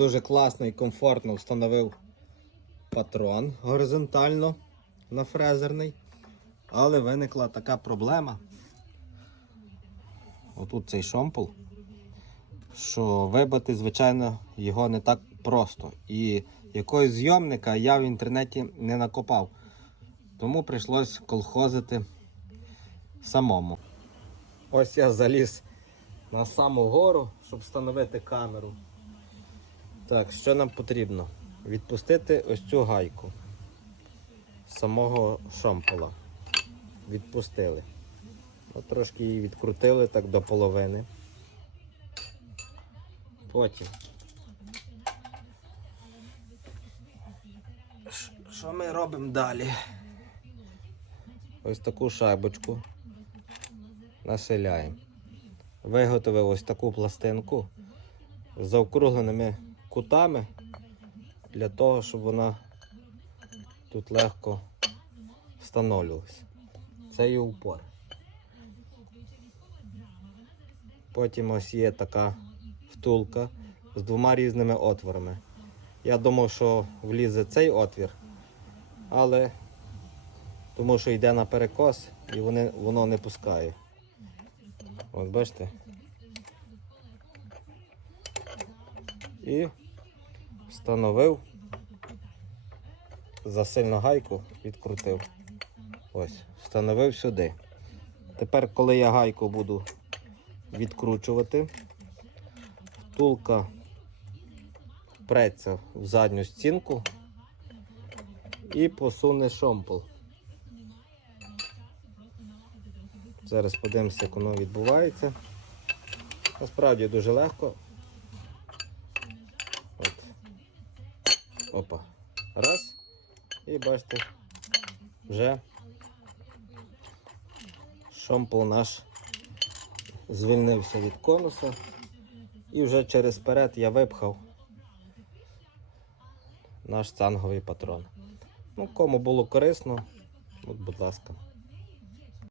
дуже класно і комфортно встановив патрон горизонтально на фрезерний. Але виникла така проблема. Отут цей шомпол, що вибити, звичайно, його не так просто. І якогось зйомника я в інтернеті не накопав. Тому прийшлось колхозити самому. Ось я заліз на саму гору, щоб встановити камеру. Так, що нам потрібно? Відпустити ось цю гайку з самого шомпола. Відпустили. От трошки її відкрутили так до половини. Потім. Що ми робимо далі? Ось таку шайбочку населяємо. Виготовив ось таку пластинку з заокругленими кутами для того, щоб вона тут легко встановлювалася. Це є упор. Потім ось є така втулка з двома різними отворами. Я думав, що влізе цей отвір, але тому що йде на перекос і вони, воно не пускає. От бачите? І встановив, засильно гайку відкрутив. Ось, встановив сюди. Тепер, коли я гайку буду відкручувати, втулка впреться в задню стінку і посуне шомпол. Зараз подивимося, як воно відбувається. Насправді дуже легко. От. Опа. Раз. І бачите, вже шомпол наш звільнився від конуса. І вже через перед я випхав наш цанговий патрон. Ну, кому було корисно, от, будь ласка.